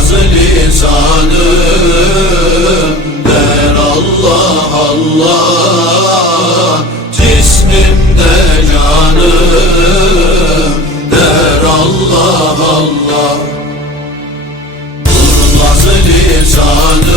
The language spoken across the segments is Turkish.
Durmaz lisanım Der Allah Allah. Cismimde canım Der Allah Allah. Durmaz lisanım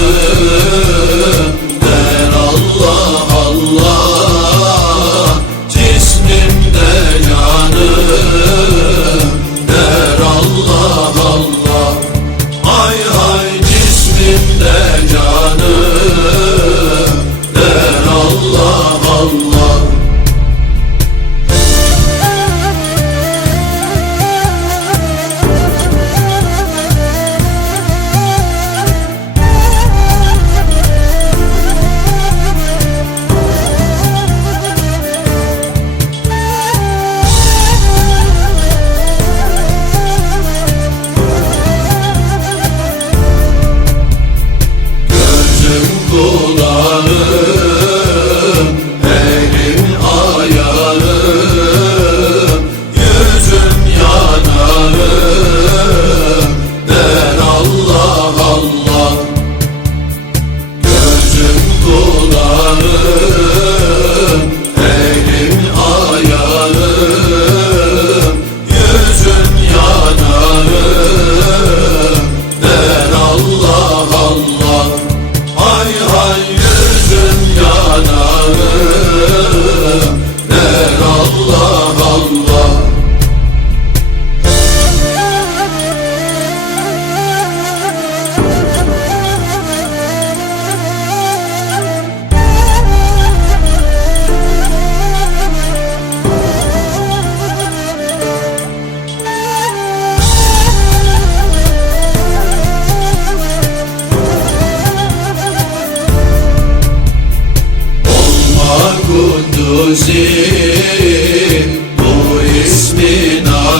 sağlık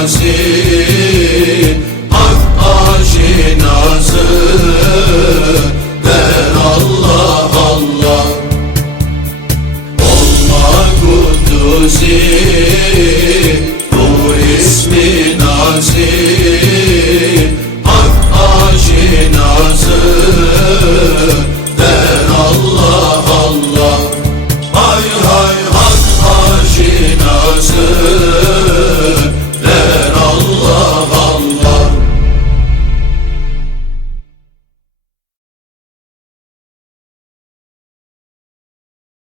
aşinası Hak aşinası. Ben Allah Allah. Olma kuduzi Bu ismi nazi. Hak aşinası.